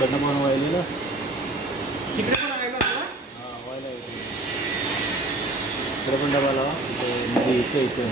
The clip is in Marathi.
इकडनं पण वाहिलेलं. तिकडे पण आहे का आपला? हां व्हायला इकडे पण डबा लावा इथे मध्ये इथे